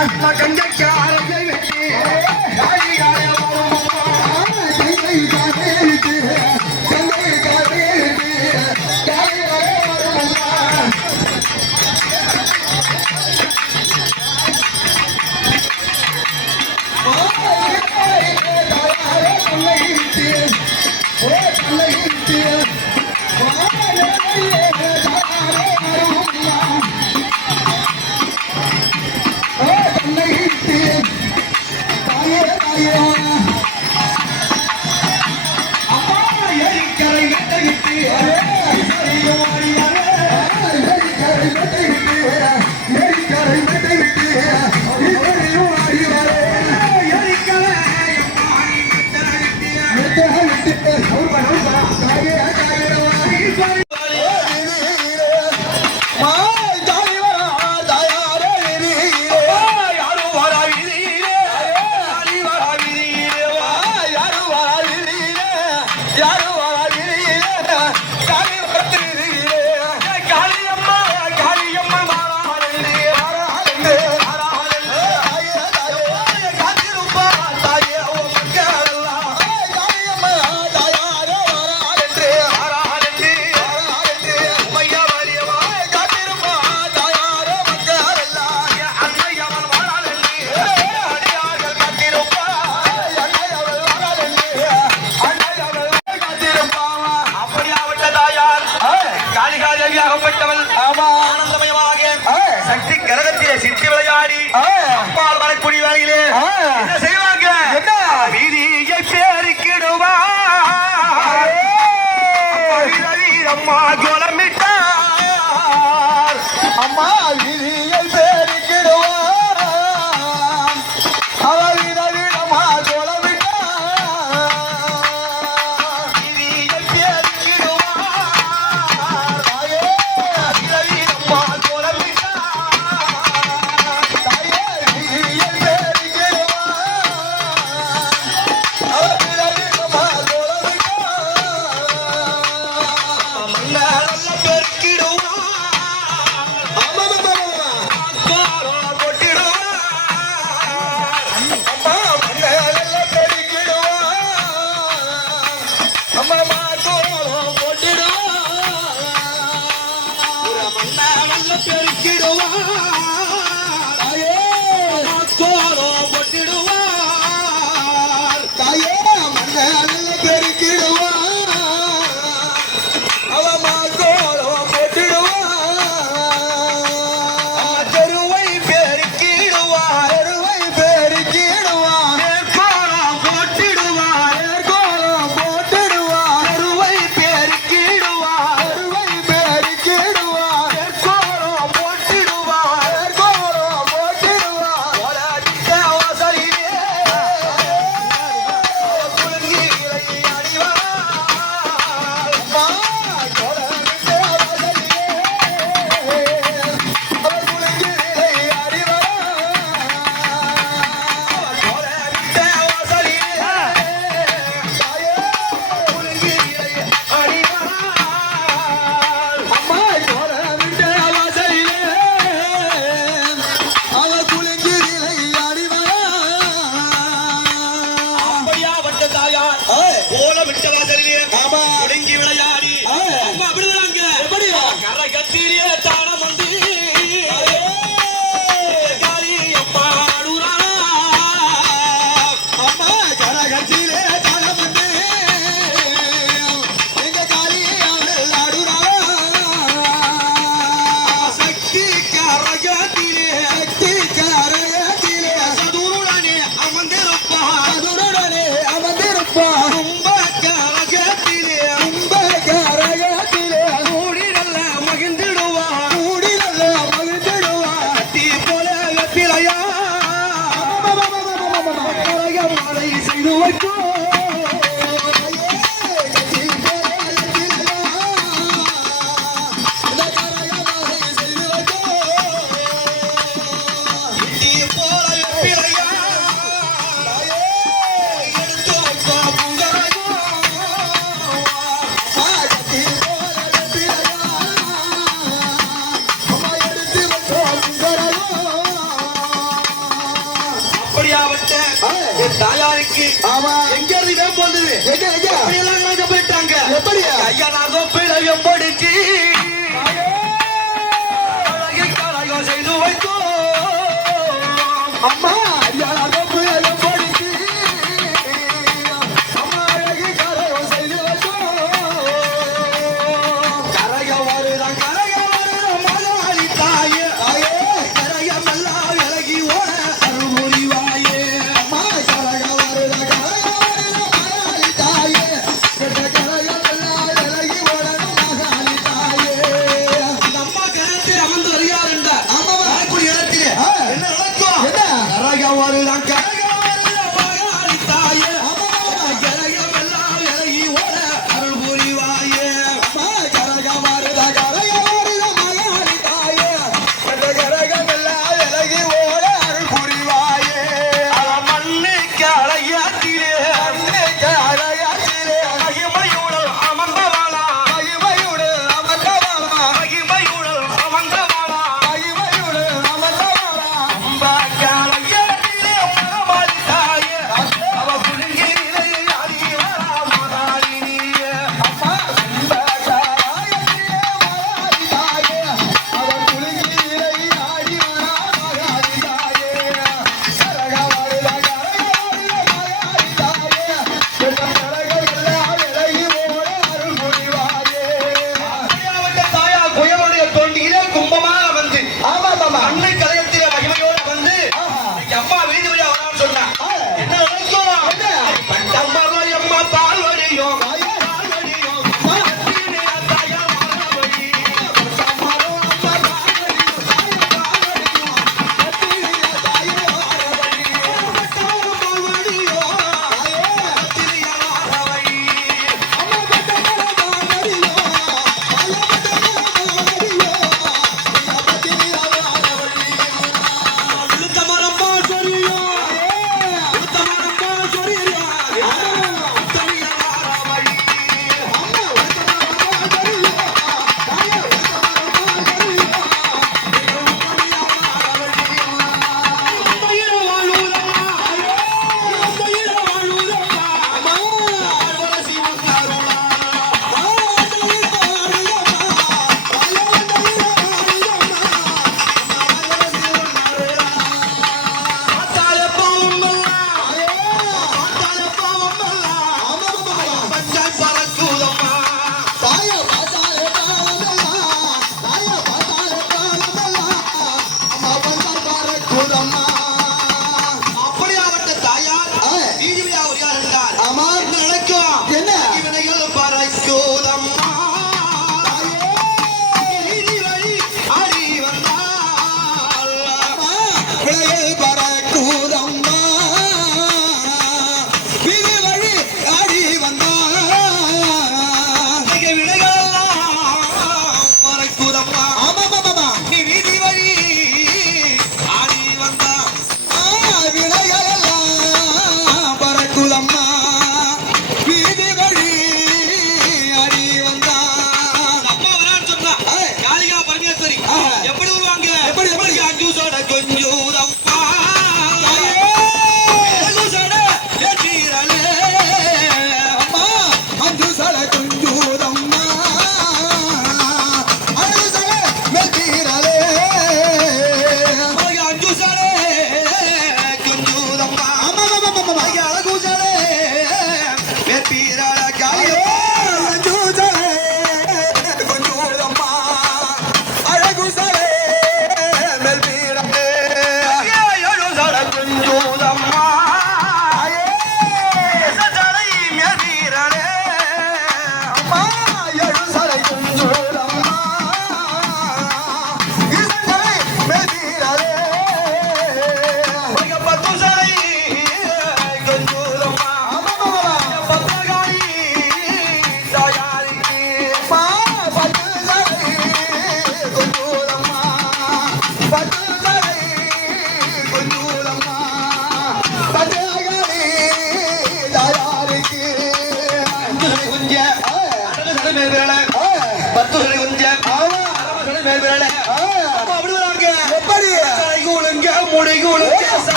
ஆத்ம கஞ்சக்காரங்க Yeah. யாரு ஆமா. எங்க இருந்து வேம்பு வந்தது எங்க எங்க? அப்படியெல்லாம் நாங்க போயிட்டாங்க. எப்படி ஐயா நான் தான் பிழைய படிச்சு. அம்மா.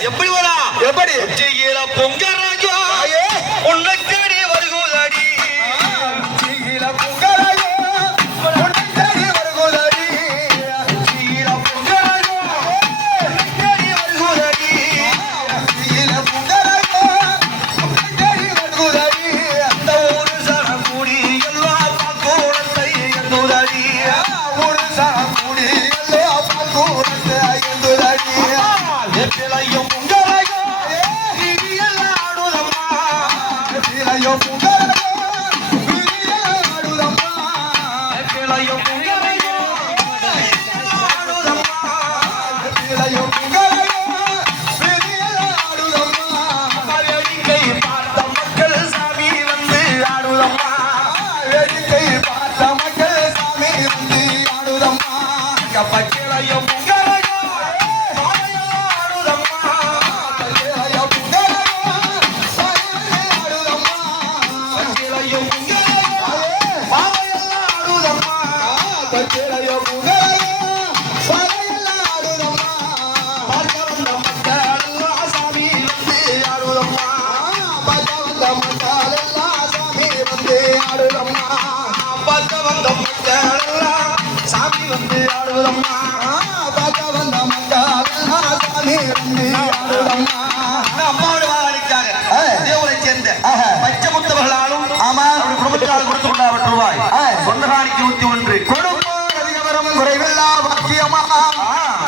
எப்படி வரா எப்படி? பொங்கல்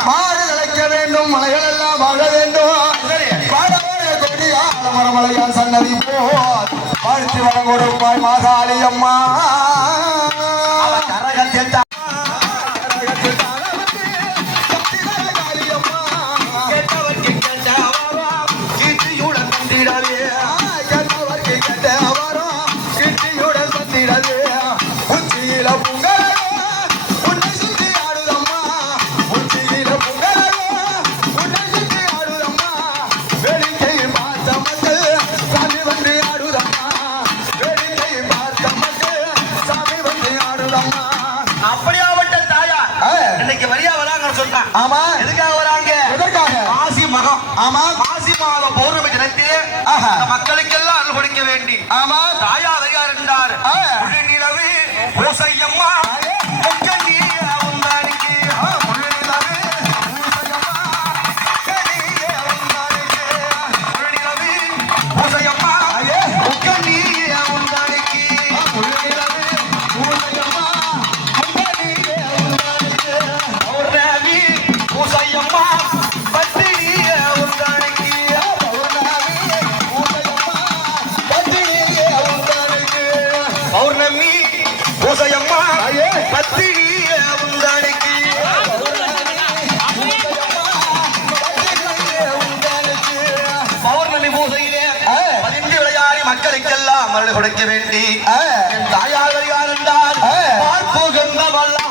மாடு நிலைக்க வேண்டும் மலைகள் எல்லாம் வாழ வேண்டும். சன்னதி போ வாழ்த்து வழங்கொடுப்பாய் மாதாளி அம்மா மக்களுக்கெல்லாம் அருள் கொடுக்க வேண்டி. ஆமா. தாயா தாயார் என்றார்? நிலவு பூசை அமல் கொடுக்க வேண்டி. என் தாயார் யார் என்றால் பார்ப்புகின்ற வல்லம்